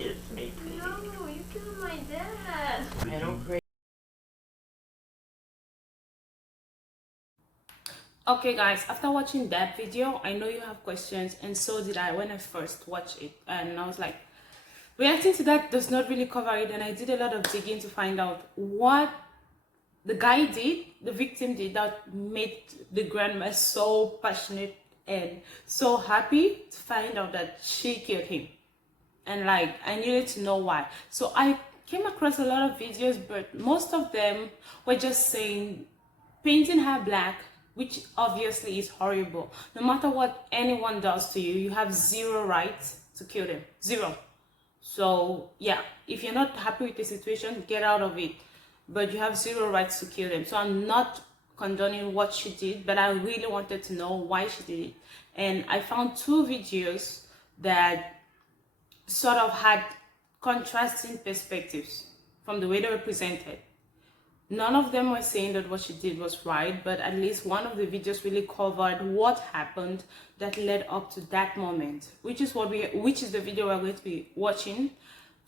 Kiss me, please. No, you killed my dad. I don't pray. Okay guys, after watching that video, I know you have questions, and so did I when I first watched it, and I was like, reacting to that does not really cover it. And I did a lot of digging to find out what the guy did, the victim did, that made the grandma so passionate and so happy to find out that she killed him. And like, I needed to know why. So I came across a lot of videos, but most of them were just saying painting her black, which obviously is horrible. No matter what anyone does to you, you have zero right to kill them. Zero. So yeah, if you're not happy with the situation, get out of it. But you have zero rights to kill them. So I'm not condoning what she did, but I really wanted to know why she did it. And I found two videos that sort of had contrasting perspectives from the way they were presented. None of them were saying that what she did was right, but at least one of the videos really covered what happened that led up to that moment, which is the video we're going to be watching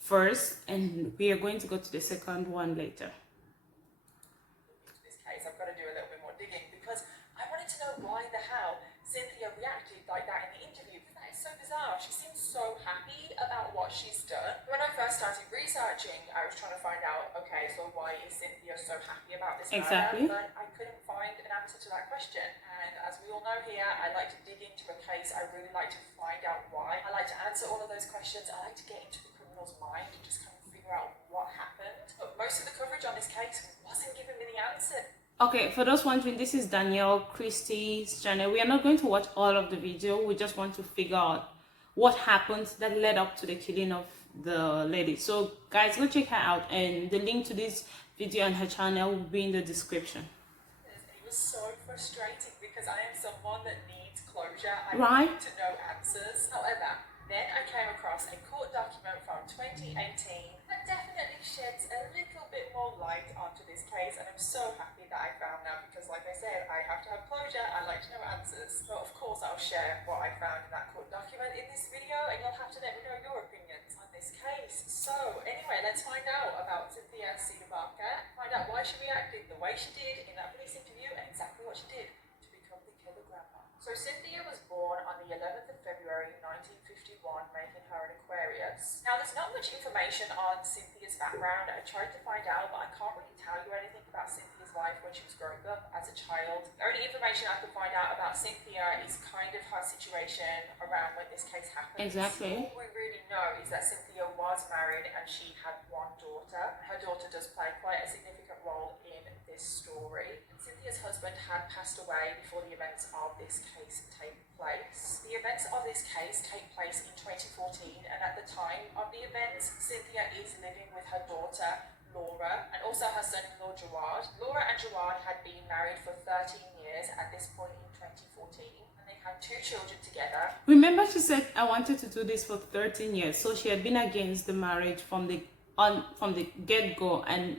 first, and we are going to go to the second one later. This case, I've got to do a little bit more digging because I wanted to know why the hell Cynthia reacted like that in the interview, because that is so bizarre. She seems so happy about what she's done. When I first started researching, I was trying to find out, okay, so why is Cynthia so happy about this Exactly. murder? But I couldn't find an answer to that question. And as we all know here, I like to dig into a case. I really like to find out why. I like to answer all of those questions. I like to get into the criminal's mind and just kind of figure out what happened. But most of the coverage on this case wasn't giving me the answer. Okay, for those wondering, this is Danielle Christie's channel. We are not going to watch all of the video. We just want to figure out what happened that led up to the killing of the lady. So guys, go check her out, and the link to this video and her channel will be in the description. It was so frustrating because I am someone that needs closure. I Right. need to know answers. However, then I came across a court document from 2018 that definitely sheds a little bit more light onto this case, and I'm so happy that I found that because, like I said, I have to have closure. I like to know answers. So of course I'll share what I found in that court document in this video, and you'll have to let me know your opinions on this case. So anyway, let's find out about Cynthia Barker, find out why she reacted the way she did in that police interview and exactly what she did to become the killer grandma. So Cynthia was born on the 11th of February 1951, making her an Aquarius. Now there's not much information on Cynthia's background. I tried to find out, but I can't really tell you anything about Cynthia's life when she was growing up as a child. The only information I could find out about Cynthia is kind of her situation around when this case happened. Exactly. All we really know is that Cynthia was married and she had one daughter. Her daughter does play quite a significant role in this story. Cynthia's husband had passed away before the events of this case take place. The events of this case take place in 2014, and at the time of the events, Cynthia is living with her daughter, Laura, and also her son-in-law, Gerard. Laura and Gerard had been married for 13 years at this point in 2014, and they had 2 children together. Remember, she said I wanted to do this for 13 years, so she had been against the marriage from the get-go. And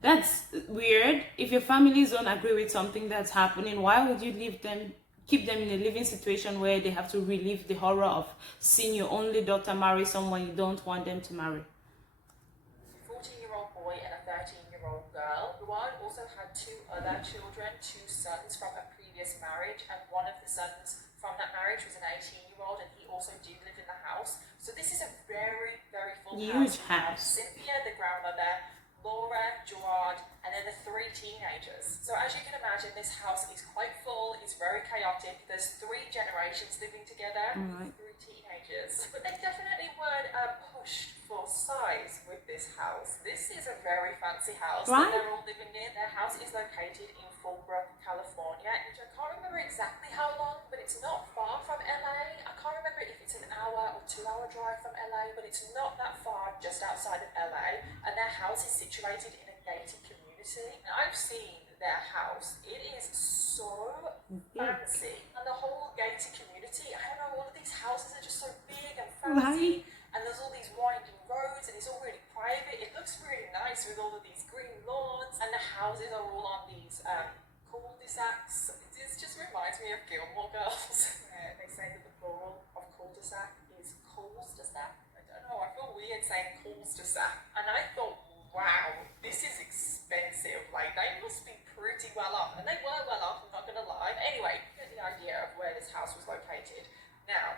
that's weird. If your families don't agree with something that's happening, why would you keep them in a living situation where they have to relive the horror of seeing your only daughter marry someone you don't want them to marry? A 14-year-old boy and a 13-year-old girl. Gerard also had 2 other children, 2 sons from a previous marriage, and one of the sons from that marriage was an 18-year-old, and he also did live in the house. So this is a very, very full Huge house. house. Cynthia, the grandmother, Laura, Gerard, and then the 3 teenagers. So as you can imagine, this house is quite full, it's very chaotic. There's 3 generations living together, 3 teenagers. But they definitely weren't pushed for size with this house. This is a very fancy house that they're all living in. Their house is located in Fallbrook, California, which I can't remember exactly how long, but it's not far from LA. I can't remember if it's an hour or 2-hour drive from LA, but it's not that far, just outside of LA. And their house is situated in a gated community. And I've seen their house. It is so fancy. And the whole gated community, I don't know, all of these houses are just so big and fancy. And there's all these winding roads, and it's all really private. It looks really nice with all of these green lawns, and the houses are all on these cul-de-sacs. It just reminds me of Gilmore Girls. They say that the plural of cul-de-sac is cols-de-sac. I don't know, I feel weird this house was located. Now,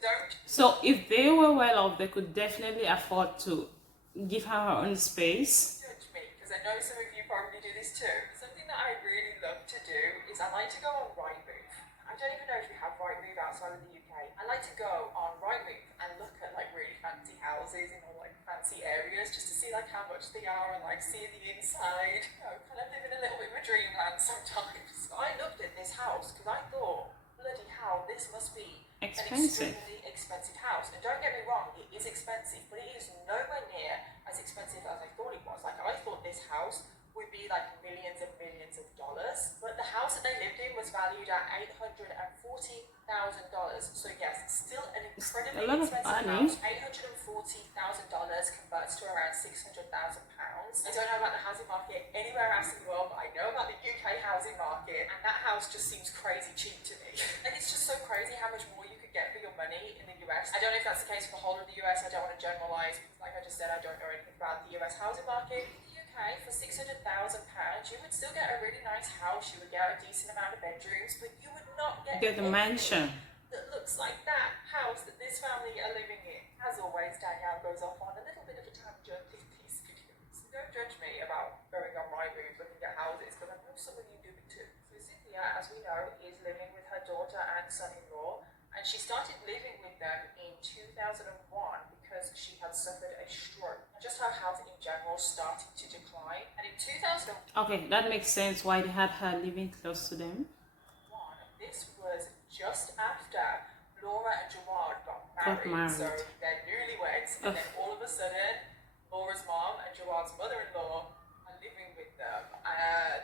don't... So if they were well off, they could definitely afford to give her own space. Judge me, because I know some of you probably do this too. Something that I really love to do is I like to go on Rightmove. I don't even know if we have Rightmove outside of the UK. I like to go on Rightmove and look at like really fancy houses in all like fancy areas just to see like how much they are and like see the inside. You know, kind of living a little bit of a dreamland sometimes. I looked at this house because I thought, bloody hell, this must be Expensive. an extremely expensive house. And don't get me wrong, it is expensive, but it is nowhere near as expensive as I thought it was. Like, I thought this house would be like millions and millions of dollars, but the house that they lived in was valued at $840,000. So yes, still an incredibly expensive house. $840,000 converts to around £600,000. I don't know about the housing market anywhere else in the world, but I know about the UK housing market, and that house just seems crazy cheap to me. Like, it's just so crazy how much more you could get for your money in the US. I don't know if that's the case for the whole of the US. I don't want to generalize. Like I just said, I don't know anything about the US housing market. In the UK, for £600,000, you would still get a really nice house. You would get a decent amount of bedrooms, but you would not get The mansion that looks like that house that this family are living in. As always, Danielle goes off on a little bit of a tangent in these videos. So don't judge me about going on Rightmove looking at houses, because I know some of you do it too. So Cynthia, as we know, is living with her daughter and son-in-law, and she started living with them in 2001 because she had suffered a stroke. And just her health in general started to decline. And in 2001, okay, that makes sense why they had her living close to them. this was just after Laura and Gerard got married. So they're newlyweds, and then all of a sudden, Laura's mom and Gerard's mother-in-law are living with them.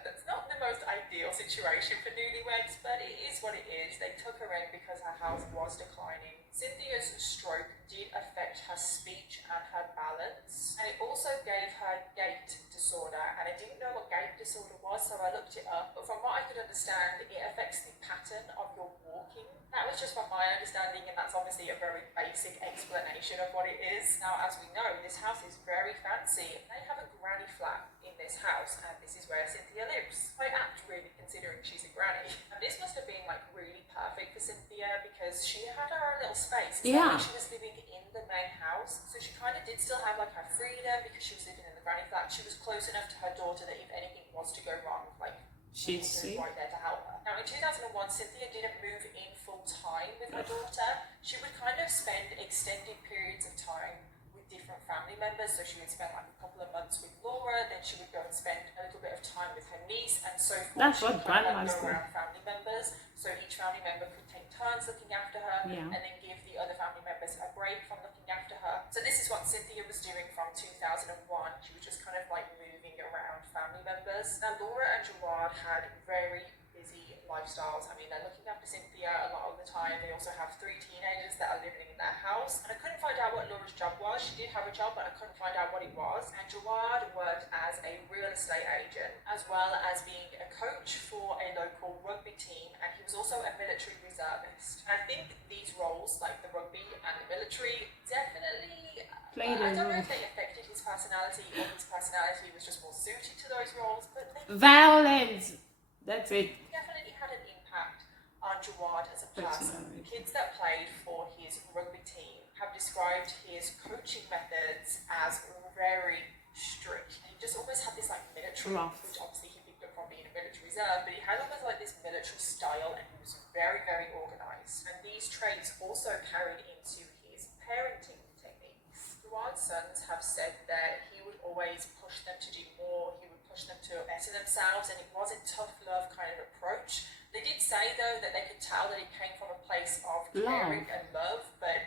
That's not the most ideal situation for newlyweds, but it is what it is. They took her in because her health was declining. Cynthia's stroke did affect her speech and her balance, and it also gave her gait disorder, and I didn't know what gait disorder was, so I looked it up. But from what I could understand, it affects the pattern of your walking. That was just from my understanding, and that's obviously a very basic explanation of what it is. Now, as we know, this house is very fancy. They have a granny flat in this house, and this is where Cynthia lives. Quite apt, really, considering she's a granny. And this must have been like really perfect for Cynthia because she had her own little space. It's not like she was living in the main house, so she kind of did still have like her freedom because she was living in the granny flat. She was close enough to her daughter that if anything was to go wrong, like she'd see right there to help her. Now, in 2001, Cynthia didn't move in full time with her daughter. She would kind of spend extended periods of time with different family members. So she would spend like a couple of months with Laura, then she would go and spend a little bit of time with her niece, and so forth. That's she what would kind of grandmas go do. around family members. So each family member could take turns looking after her, and then give the other family members a break from looking after her. So this is what Cynthia was doing from 2001. She was just kind of like moving around family members. Now, Laura and Gerard had very busy lifestyles. I mean, they're looking after Cynthia a lot of the time. They also have 3 teenagers that are living in their house. And I couldn't find out what Laura's job was. She did have a job, but I couldn't find out what it was. And Gerard worked as a real estate agent, as well as being a coach for a local rugby team. And he was also a military reservist. And I think these roles, like the rugby and the military, definitely played I a don't know role. if they affected his personality or his personality was just more suited to those roles, but they Violence. That's it. definitely had an impact on Gerard as a person. The kids that played for his rugby team have described his coaching methods as very strict. He just almost had this like military, which obviously he picked up from being a military reserve, but he had almost like this military style, and he was very, very organised. And these traits also carried into his parenting techniques. Gerard's sons have said that he would always push them to do more. He would push them to better themselves, and it was a tough love kind of approach. They did say though that they could tell that it came from a place of caring and love, but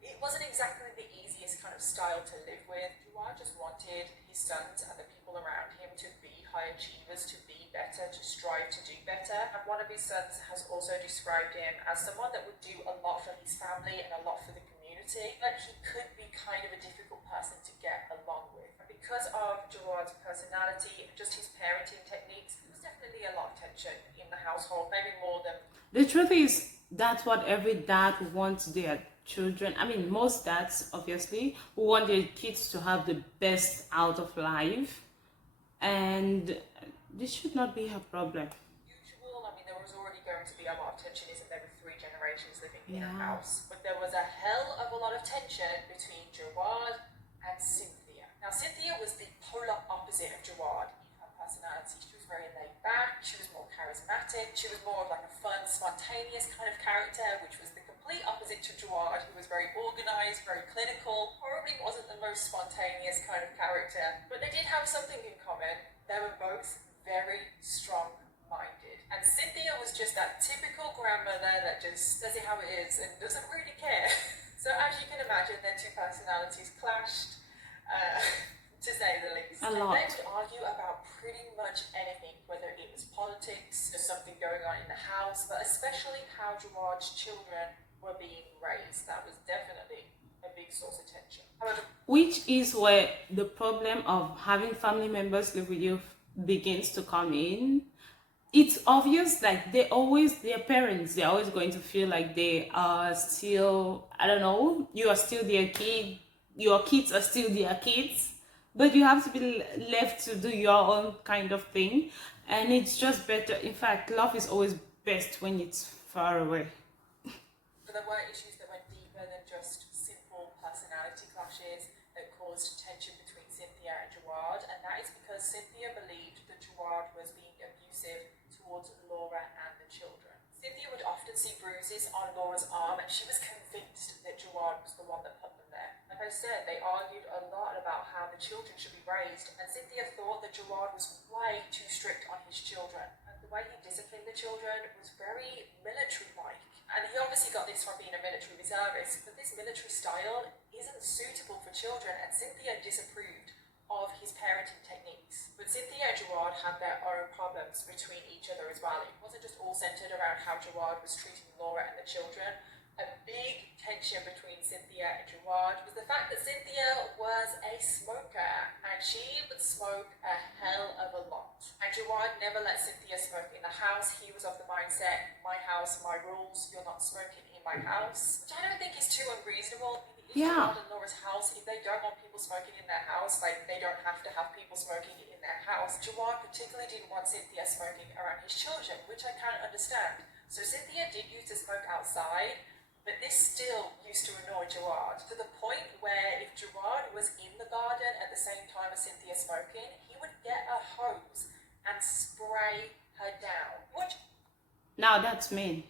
it wasn't exactly the easiest kind of style to live with. Gerard just wanted his sons and the people around him to be high achievers, to be better, to strive to do better. And one of his sons has also described him as someone that would do a lot for his family and a lot for the community, but he could be kind of a difficult person to get along with. And because of Gerard's personality and just his parenting techniques, there was definitely a lot of tension in the household, maybe more than... The truth is, that's what every dad wants their children. I mean, most dads, obviously, want their kids to have the best out of life. And this should not be a problem. Usual, I mean, there was already going to be a lot of tension, isn't there, with 3 generations living in a house. But there was a hell of a lot of tension between Gerard and Cynthia. Now, Cynthia was the polar opposite of Gerard in her personality. She was very laid back, she was more charismatic, she was more of like a fun, spontaneous kind of character, which was the complete opposite to Gerard, who was very organized, very clinical, probably wasn't the most spontaneous kind of character. But they did have something in common. They were both very strong-minded. And Cynthia was just that typical grandmother that just says it how it is and doesn't really care. So as you can imagine, their two personalities clashed, to say the least. A lot. They would argue about pretty much anything, whether it was politics, there's something going on in the house, but especially how Gerard's children were being raised. That was definitely a big source of tension. However, which is where the problem of having family members live with you begins to come in. It's obvious, like their parents, they're always going to feel like they are still, I don't know, you are still their kid, your kids are still their kids, but you have to be left to do your own kind of thing. And it's just better. In fact, love is always best when it's far away. But there were issues that went deeper than just simple personality clashes that caused tension between Cynthia and Gerard, and that is because Cynthia believed that Gerard was being abusive towards Laura and the children. Cynthia would often see bruises on Laura's arm, and she was convinced that Gerard was the one that put them there. Like I said, they argued a lot about how the children should be raised, and Cynthia thought that Gerard was way too strict on his children. And the way he disciplined the children was very military-like. And he obviously got this from being a military reservist, but this military style isn't suitable for children, and Cynthia disapproved of his parenting techniques. But Cynthia and Gerard had their own problems between each other as well. It wasn't just all centered around how Gerard was treating Laura and the children. A big tension between Cynthia and Gerard was the fact that Cynthia was a smoker, and she would smoke a hell of a lot. And Gerard never let Cynthia smoke in the house. He was of the mindset, my house, my rules, you're not smoking in my house. Which I don't think is too unreasonable. Gerard and Laura's house, if they don't want people smoking in their house, like they don't have to have people smoking in their house. Gerard particularly didn't want Cynthia smoking around his children, which I can't understand. So Cynthia did used to smoke outside, but this still used to annoy Gerard, to the point where if Gerard was in the garden at the same time as Cynthia smoking, he would get a hose and spray her down. Now that's mean.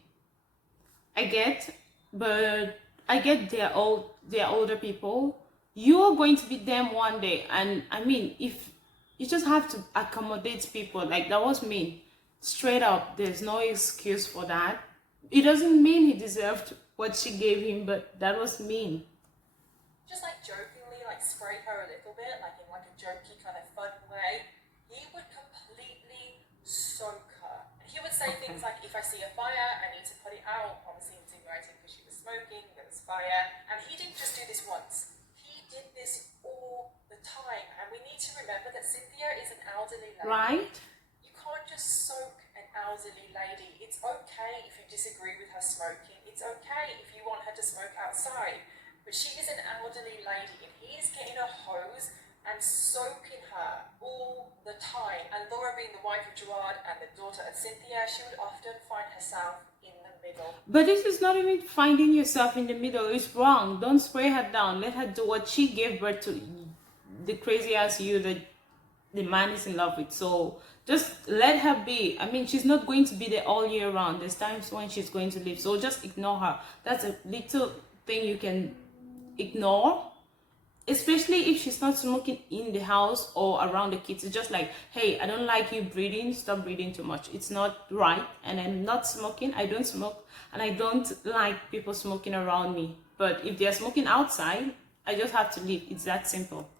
I get, but I get they're older people. You're going to be them one day, and I mean, if you just have to accommodate people, like that was mean. Straight up, there's no excuse for that. It doesn't mean he deserved what she gave him, but that was mean. Just like jokingly, like spray her a little bit, like in like a jokey kind of fun way. He would completely soak her. And he would say things like, if I see a fire, I need to put it out. Obviously insinuating because she was smoking, there was fire. And he didn't just do this once. He did this all the time. And we need to remember that Cynthia is an elderly lady. Right? You can't just soak an elderly lady. It's okay if you disagree with her smoking. It's okay if you want her to smoke outside. But she is an elderly lady, and he is getting a hose and soaking her all the time. And Laura, being the wife of Gerard and the daughter of Cynthia, she would often find herself in the middle. But this is not even finding yourself in the middle. It's wrong. Don't spray her down. Let her do what she gave birth to. The crazy ass you that the man is in love with. So just let her be. I mean, she's not going to be there all year round. There's times when she's going to leave. So just ignore her. That's a little thing you can ignore. Especially if she's not smoking in the house or around the kids. It's just like, hey, I don't like you breathing. Stop breathing too much. It's not right. And I'm not smoking. I don't smoke. And I don't like people smoking around me. But if they're smoking outside, I just have to leave. It's that simple.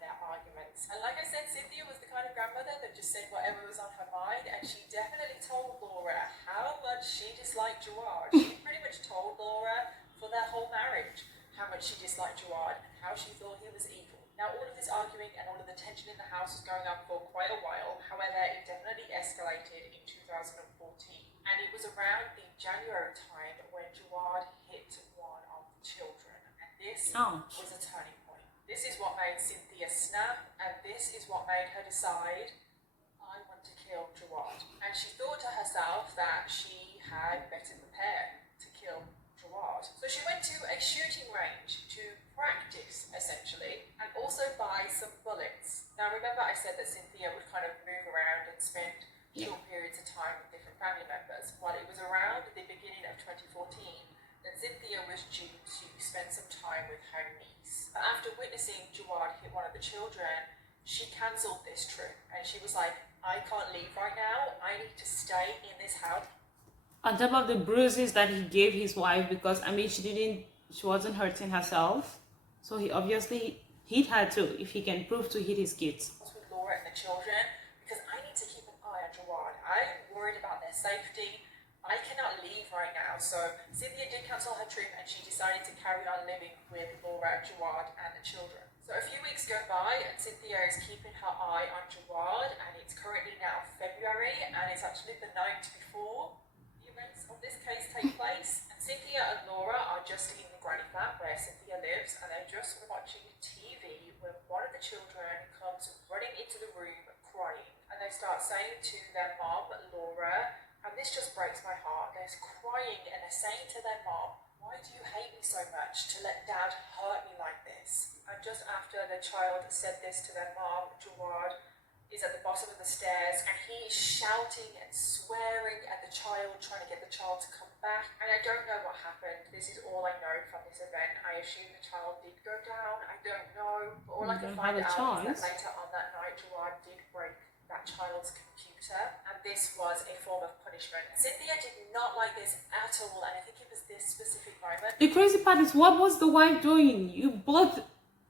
Their arguments. And like I said, Cynthia was the kind of grandmother that just said whatever was on her mind. And she definitely told Laura how much she disliked Gerard. She pretty much told Laura for their whole marriage how much she disliked Gerard and how she thought he was evil. Now, all of this arguing and all of the tension in the house was going on for quite a while. However, it definitely escalated in 2014. And it was around the January time when Gerard hit one of the children. And this was a turning point. This is what made Cynthia snap, and this is what made her decide, I want to kill Gerard. And she thought to herself that she had better prepare to kill Gerard. So she went to a shooting range to practice, essentially, and also buy some bullets. Now remember I said that Cynthia would kind of move around and spend short periods of time with different family members. Well, it was around the beginning of 2014 that Cynthia was due to spend some time with her niece. But after witnessing Gerard hit one of the children, she cancelled this trip and she was like, I can't leave right now, I need to stay in this house. On top of the bruises that he gave his wife, because I mean she wasn't hurting herself, so he obviously hit her too, if he can prove to hit his kids. With Laura and the children, because I need to keep an eye on Gerard. I'm worried about their safety. I cannot leave right now. So Cynthia did cancel her trip and she decided to carry on living with Laura, Gerard and the children. So a few weeks go by and Cynthia is keeping her eye on Gerard, and it's currently now February and it's actually the night before the events of this case take place. And Cynthia and Laura are just in the granny flat where Cynthia lives, and they're just watching TV when one of the children comes running into the room crying, and they start saying to their mom, Laura, and this just breaks my heart, they're crying and they're saying to their mom, why do you hate me so much to let dad hurt me like this? And just after the child said this to their mom, Gerard is at the bottom of the stairs and he is shouting and swearing at the child, trying to get the child to come back. And I don't know what happened. This is all I know from this event. I assume the child did go down. I don't know. But all I can find out is that later on that night, Gerard did break that child's computer, and this was a form of punishment. Cynthia did not like this at all, and I think it was this specific moment. The crazy part is, what was the wife doing? You both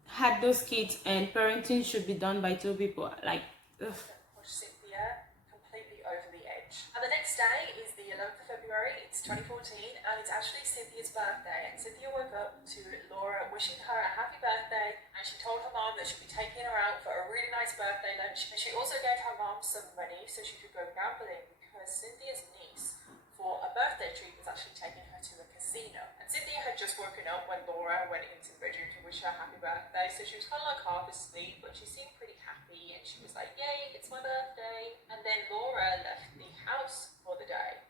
had those kids, and parenting should be done by two people. Like, ugh. Push Cynthia completely over the edge. And the next day is the 11th of February, it's 2014, and it's actually Cynthia's birthday. And Cynthia woke up to Laura wishing her a happy birthday, and she told her mom that she'd be taking her out for a really nice birthday lunch. And she also gave her mom some money so she could go gambling, because Cynthia's niece, for a birthday treat, was actually taking her to a casino. And Cynthia had just woken up when Laura went into the bedroom to wish her happy birthday, so she was kind of like half asleep, but she seemed pretty happy, and she was like, yay, it's my birthday. And then Laura left the house for the day,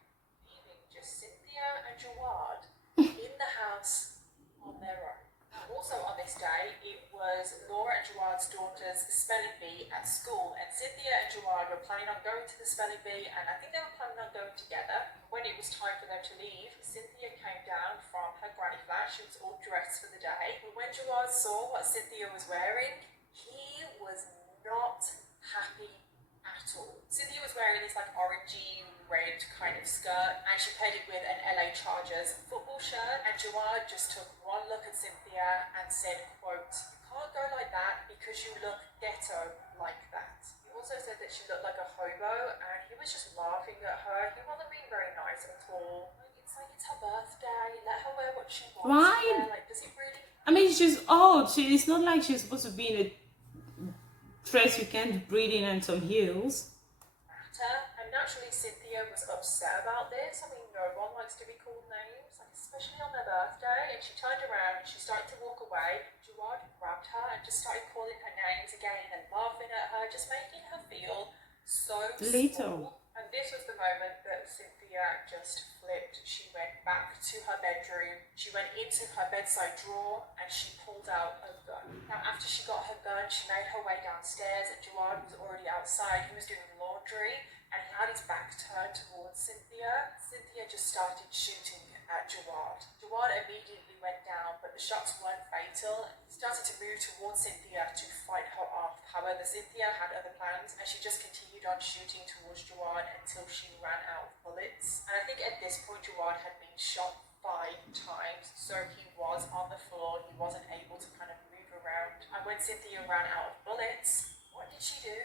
leaving just Cynthia and Gerard in the house on their own. Also on this day, it was Laura and Gerard's daughter's spelling bee at school, and Cynthia and Gerard were planning on going to the spelling bee, and I think they were planning on going together. When it was time for them to leave, Cynthia came down from her granny flat. She was all dressed for the day. But when Gerard saw what Cynthia was wearing, he was not happy at all. Cynthia was wearing this like orangey red kind of skirt, and she paired it with an LA Chargers football shirt, and Gerard just took one look at Cynthia and said, quote, you can't go like that because you look ghetto like that. He also said that she looked like a hobo, and he was just laughing at her. He wasn't being very nice at all. It's like, it's her birthday, let her wear what she wants. Right? Like, does it really? I mean, she's old. It's not like she's supposed to be in a dress you can't breathe in and some heels. And naturally Cynthia was upset about this. I mean, no one likes to be called names, like especially on their birthday. And she turned around and she started to walk away. Gerard grabbed her and just started calling her names again and laughing at her, just making her feel so small. And this was the moment that Cynthia just flipped. She went back to her bedroom, she went into her bedside drawer, and she pulled out a gun. Now, after she got her gun, she made her way downstairs, and Gerard was already outside. He was doing laundry, and he had his back turned towards Cynthia. Cynthia just started shooting at Gerard. Gerard immediately went down, but the shots weren't fatal. He started to move towards Cynthia to fight her off. However, Cynthia had other plans, and she just continued on shooting towards Gerard until she ran out of bullets. And I think at this point, Gerard had been shot 5 times, so he was on the floor. He wasn't able to kind of move around. And when Cynthia ran out of bullets, what did she do?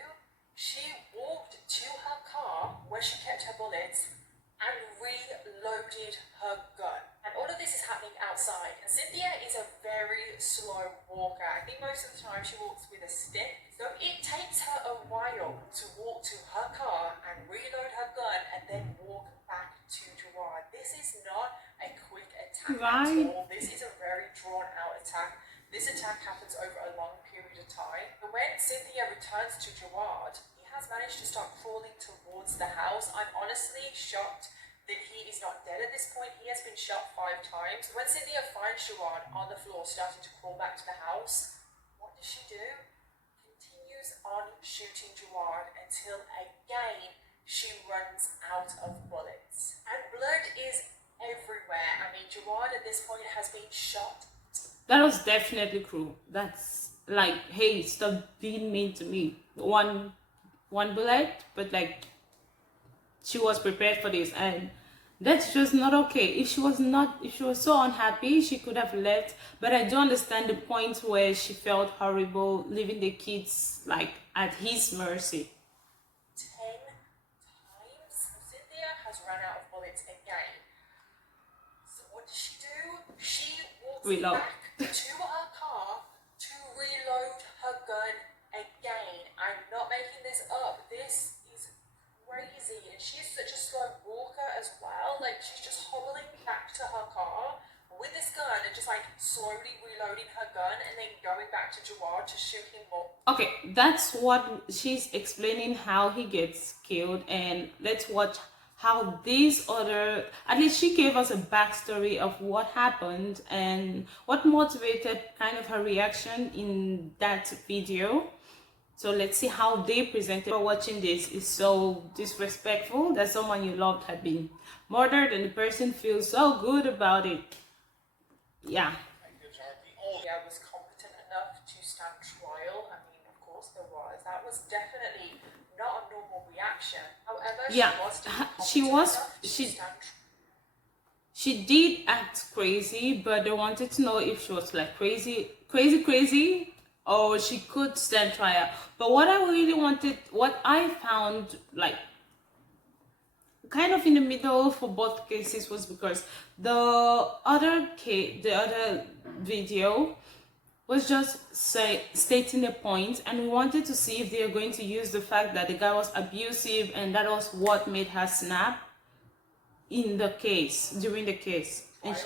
She walked to her car where she kept her bullets and reloaded her gun. And all of this is happening outside. And Cynthia is a very slow walker. I think most of the time she walks with a stick. So it takes her a while to walk to her car and reload her gun and then walk back to Gerard. This is not a quick attack at all. This is a very drawn out attack. This attack happens over a long period of time. But when Cynthia returns to Gerard, he has managed to start crawling towards the house. I'm honestly shocked that he is not dead at this point. He has been shot 5 times. When Cynthia finds Gerard on the floor starting to crawl back to the house, what does she do? Continues on shooting Gerard until again she runs out of bullets. And blood is everywhere. I mean, Gerard at this point has been shot. That was definitely cruel. That's like, hey, stop being mean to me. One bullet, but like, she was prepared for this, and that's just not okay. If she was so unhappy, she could have left. But I do understand the point where she felt horrible leaving the kids like at his mercy. 10 times. Cynthia has run out of bullets again. So what does she do? She walks back to her car to reload her gun again. I'm not making this up. This is crazy. And she's such a slow walker as well. Like, she's just hobbling back to her car with this gun and just like slowly reloading her gun and then going back to Gerard to shoot him more. Okay, that's what she's explaining, how he gets killed. And let's watch how these other, at least she gave us a backstory of what happened and what motivated kind of her reaction in that video. So let's see how they presented. Watching this is so disrespectful that someone you loved had been murdered and the person feels so good about it. Yeah. Yeah, was competent enough to stand trial. I mean, of course there was. That was definitely not a normal reaction. However, yeah, she did act crazy, but they wanted to know if she was like crazy, or she could stand trial. But what I found like kind of in the middle for both cases was because the other video was just stating a point, and we wanted to see if they are going to use the fact that the guy was abusive and that was what made her snap in the case, during the case. And it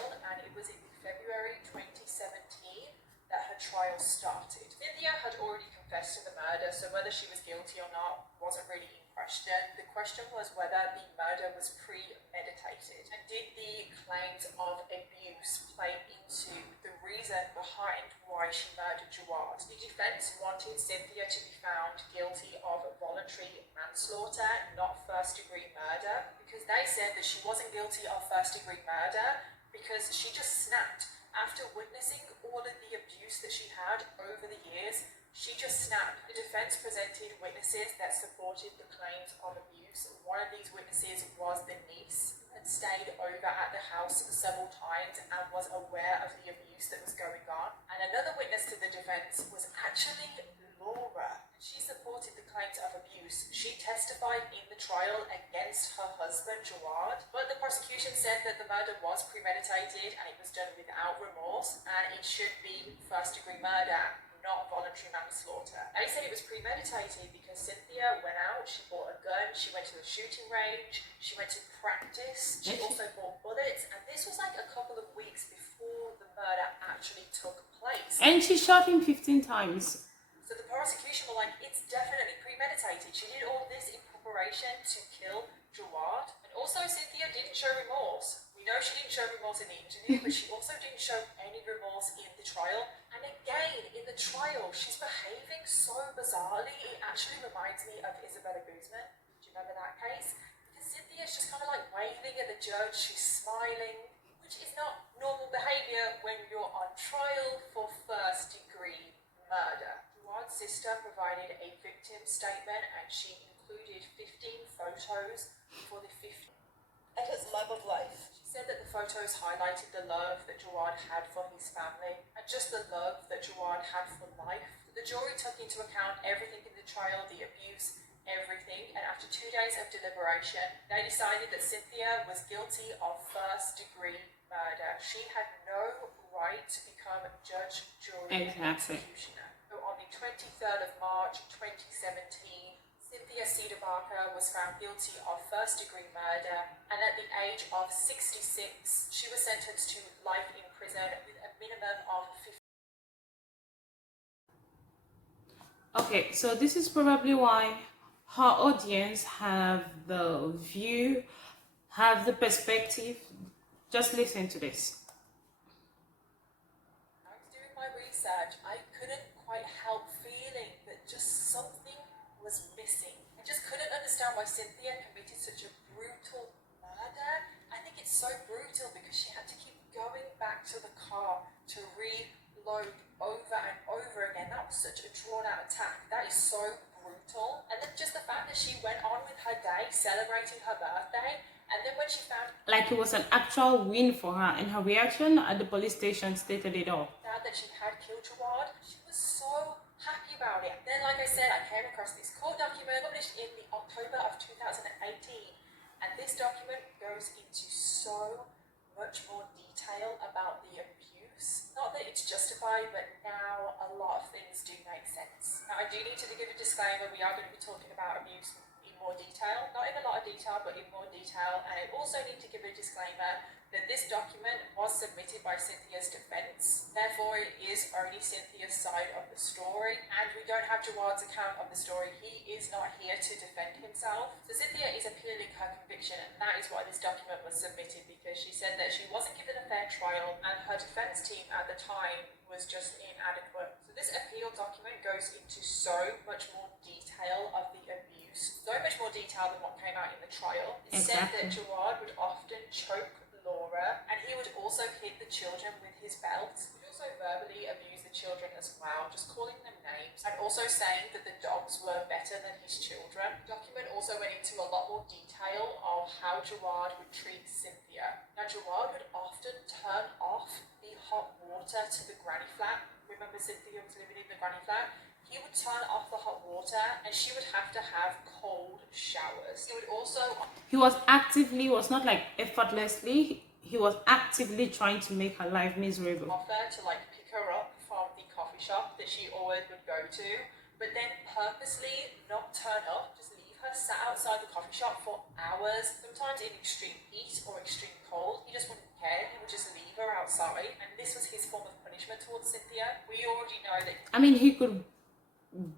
was in February 2017 that her trial started. Cynthia had already confessed to the murder, so whether she was guilty or not wasn't really in question. The question was whether the murder was premeditated, and did the claims of abuse play into the reason behind why she murdered Gerard. The defense wanted Cynthia to be found guilty of voluntary manslaughter, not first-degree murder, because they said that she wasn't guilty of first-degree murder because she just snapped. After witnessing all of the abuse that she had over the years, she just snapped. The defense presented witnesses that supported the claims of abuse. One of these witnesses was the niece, who had stayed over at the house several times and was aware of the abuse that was going on. And another witness to the defense was actually Laura. She supported the claims of abuse. She testified in the trial against her husband, Gerard, but the prosecution said that the murder was premeditated and it was done without remorse, and it should be first-degree murder, not voluntary manslaughter. They said it was premeditated because Cynthia went out, she bought a gun, she went to the shooting range, she went to practice, she also bought bullets, and this was like a couple of weeks before the murder actually took place. And she shot him 15 times. So the prosecution were like, it's definitely premeditated. She did all this in preparation to kill Gerard. And also Cynthia didn't show remorse. We know she didn't show remorse in the interview, but she also didn't show any remorse in the trial. And again, in the trial, she's behaving so bizarrely. It actually reminds me of Isabella Guzman. Do you remember that case? Because Cynthia's just kind of like waving at the judge. She's smiling, which is not normal behavior when you're on trial for first-degree murder. Gerard's sister provided a victim statement, and she included 15 photos for the 15 and his love of life. She said that the photos highlighted the love that Gerard had for his family and just the love that Gerard had for life. The jury took into account everything in the trial, the abuse, everything, and after 2 days of deliberation, they decided that Cynthia was guilty of first-degree murder. She had no right to become judge, jury, and executioner. So on the 23rd of March 2017, Cynthia Cedar Barker was found guilty of first-degree murder, and at the age of 66, she was sentenced to life in prison with a minimum of 50. Okay, so this is probably why her audience have have the perspective. Just listen to this. I was doing my research. I couldn't quite help feeling that just something was missing. I just couldn't understand why Cynthia committed such a brutal murder. I think it's so brutal because she had to keep going back to the car to reload over and over again. That was such a drawn-out attack. That is so brutal. And then just the fact that she went on with her day, celebrating her birthday, and then when she found like it was an actual win for her, and her reaction at the police station stated it all. That she had killed Gerard, she was so happy about it. Then, like I said, I came across this court document published in the October of 2018, and this document goes into so much more detail about the abuse. Not that it's justified, but now a lot of things do make sense. Now, I do need to give a disclaimer. We are going to be talking about abuse in more detail, not in a lot of detail, but in more detail. And I also need to give a disclaimer that this document was submitted by Cynthia's defense. Therefore, it is only Cynthia's side of the story, and we don't have Gerard's account of the story. He is not here to defend himself. So Cynthia is appealing her conviction, and that is why this document was submitted, because she said that she wasn't given a fair trial, and her defense team at the time was just inadequate. So this appeal document goes into so much more detail of the abuse, so much more detail than what came out in the trial. It said that Gerard would often choke Laura, and he would also hit the children with his belt. He would also verbally abuse the children as well, just calling them names, and also saying that the dogs were better than his children. The document also went into a lot more detail of how Gerard would treat Cynthia. Now, Gerard would often turn off the hot water to the granny flat. Remember, Cynthia was living in the granny flat? He would turn off the hot water, and she would have to have cold showers. He would also... He was actively, was not like effortlessly, he was actively trying to make her life miserable. Offer to like pick her up from the coffee shop that she always would go to, but then purposely not turn up, just leave her sat outside the coffee shop for hours, sometimes in extreme heat or extreme cold. He just wouldn't care. He would just leave her outside, and this was his form of punishment towards Cynthia. We already know that... I mean, he could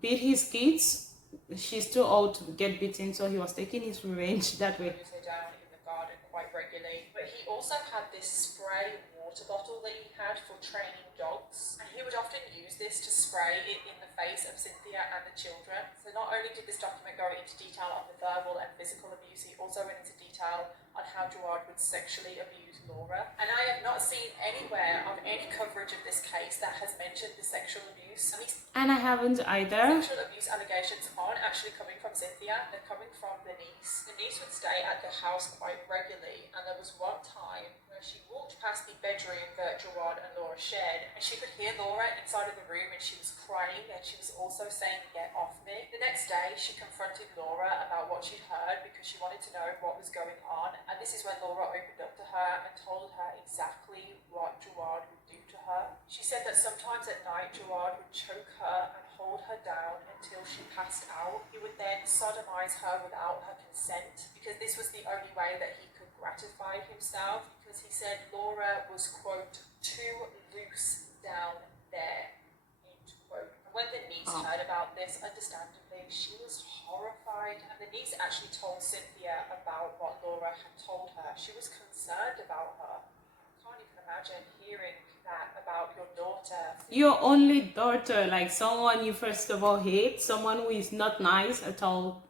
beat his kids. She's too old to get beaten, so he was taking his revenge that way. He was down in the garden quite regularly, but he also had this spray water bottle that he had for training dogs, and he would often use this to spray it in the face of Cynthia and the children. So not only did this document go into detail on the verbal and physical abuse, he also went into detail on how Gerard would sexually abuse Laura. And I have not seen anywhere of any coverage of this case that has mentioned the sexual abuse. And I haven't either. Sexual abuse allegations aren't actually coming from Cynthia, they're coming from the niece. The niece would stay at the house quite regularly, and there was one time where she walked past the bedroom that Gerard and Laura shared, and she could hear Laura inside of the room, and she was crying, and she was also saying, "Get off me." The next day, she confronted Laura about what she'd heard because she wanted to know what was going on, and this is when Laura opened up to her and told her exactly what Gerard would do to her. She said that sometimes at night, Gerard would choke her and hold her down until she passed out. He would then sodomize her without her consent, because this was the only way that he could gratify himself, because he said Laura was, quote, too loose down there, end quote. And when the niece heard about this, understandably, she was horrified, and the niece actually told Cynthia about what Laura had told her. She was concerned about her. I can't even imagine hearing that about your daughter. Your only daughter, like someone you first of all hate, someone who is not nice at all,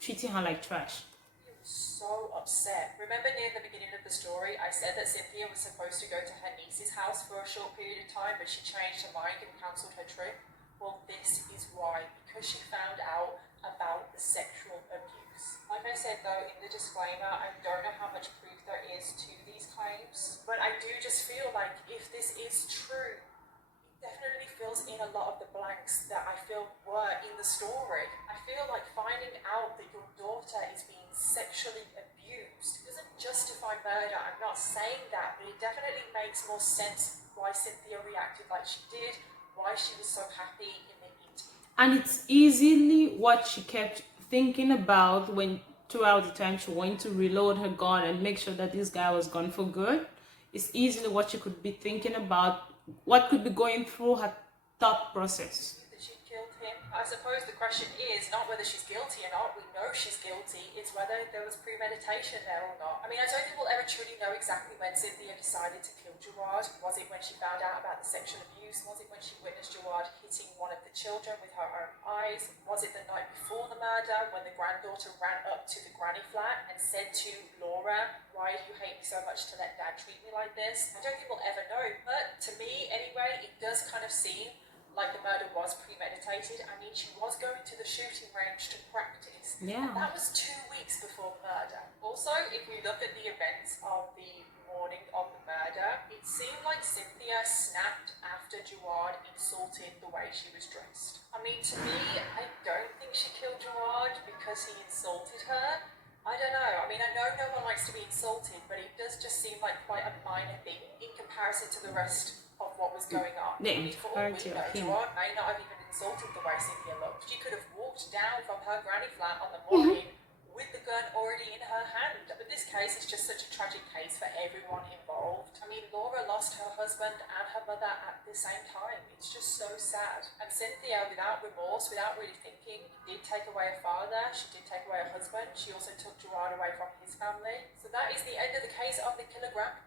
treating her like trash. He was so upset. Remember near the beginning of the story, I said that Cynthia was supposed to go to her niece's house for a short period of time, but she changed her mind and cancelled her trip. Well, this is why, because she found out about the sexual abuse. Like I said though, in the disclaimer, I don't know how much proof there is to these claims, but I do just feel like if this is true, it definitely fills in a lot of the blanks that I feel were in the story. I feel like finding out that your daughter is being sexually abused doesn't justify murder. I'm not saying that, but it definitely makes more sense why Cynthia reacted like she did, why she was so happy in the interview. And it's easily what she kept thinking about when throughout the time she wanted to reload her gun and make sure that this guy was gone for good. It's easily what she could be thinking about, what could be going through her thought process. That she killed him. I suppose the question is not whether she's guilty or not. We know she's guilty. It's whether there was premeditation there or not. I mean, I don't think we'll ever truly know exactly when Cynthia decided to kill Gerard. Was it when she found out about the sexual abuse? Was it when she witnessed Gerard hitting one of the children with her own eyes? Was it the night before the murder when the granddaughter ran up to the granny flat and said to Laura, "Why do you hate me so much to let Dad treat me like this?" I don't think we'll ever know. But to me, anyway, it does kind of seem like the murder was premeditated. I mean, she was going to the shooting range to practice. Yeah. And that was 2 weeks before the murder. Also, if we look at the events of the morning of the murder, it seemed like Cynthia snapped after Gerard insulted the way she was dressed. I mean, to me, I don't think she killed Gerard because he insulted her. I don't know. I mean, I know no one likes to be insulted, but it does just seem like quite a minor thing in comparison to the rest of what was going on. Yeah, I mean, for all we know, him. Gerard may not have even insulted the way Cynthia looked. She could have walked down from her granny flat on the morning with the gun already in her hand. But this case is just such a tragic case for everyone involved. I mean, Laura lost her husband and her mother at the same time. It's just so sad. And Cynthia, without remorse, without really thinking, did take away a father. She did take away a husband. She also took Gerard away from his family. So that is the end of the case of the kilogram.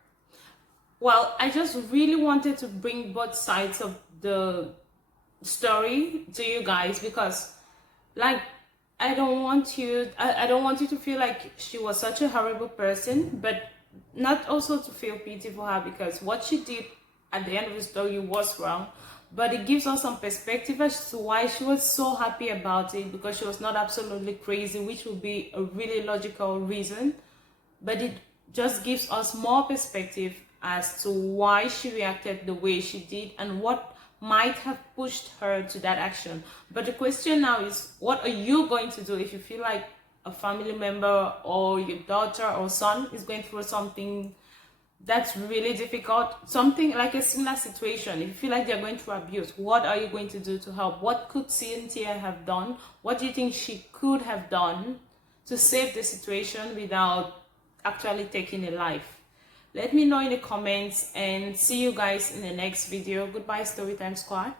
Well, I just really wanted to bring both sides of the story to you guys because, like, I don't want you to feel like she was such a horrible person, but not also to feel pity for her because what she did at the end of the story was wrong. But it gives us some perspective as to why she was so happy about it, because she was not absolutely crazy, which would be a really logical reason. But it just gives us more perspective as to why she reacted the way she did and what might have pushed her to that action. But the question now is, what are you going to do if you feel like a family member or your daughter or son is going through something that's really difficult, something like a similar situation? If you feel like they're going through abuse, what are you going to do to help? What could Cynthia have done? What do you think she could have done to save the situation without actually taking a life? Let me know in the comments and see you guys in the next video. Goodbye, Storytime Squad.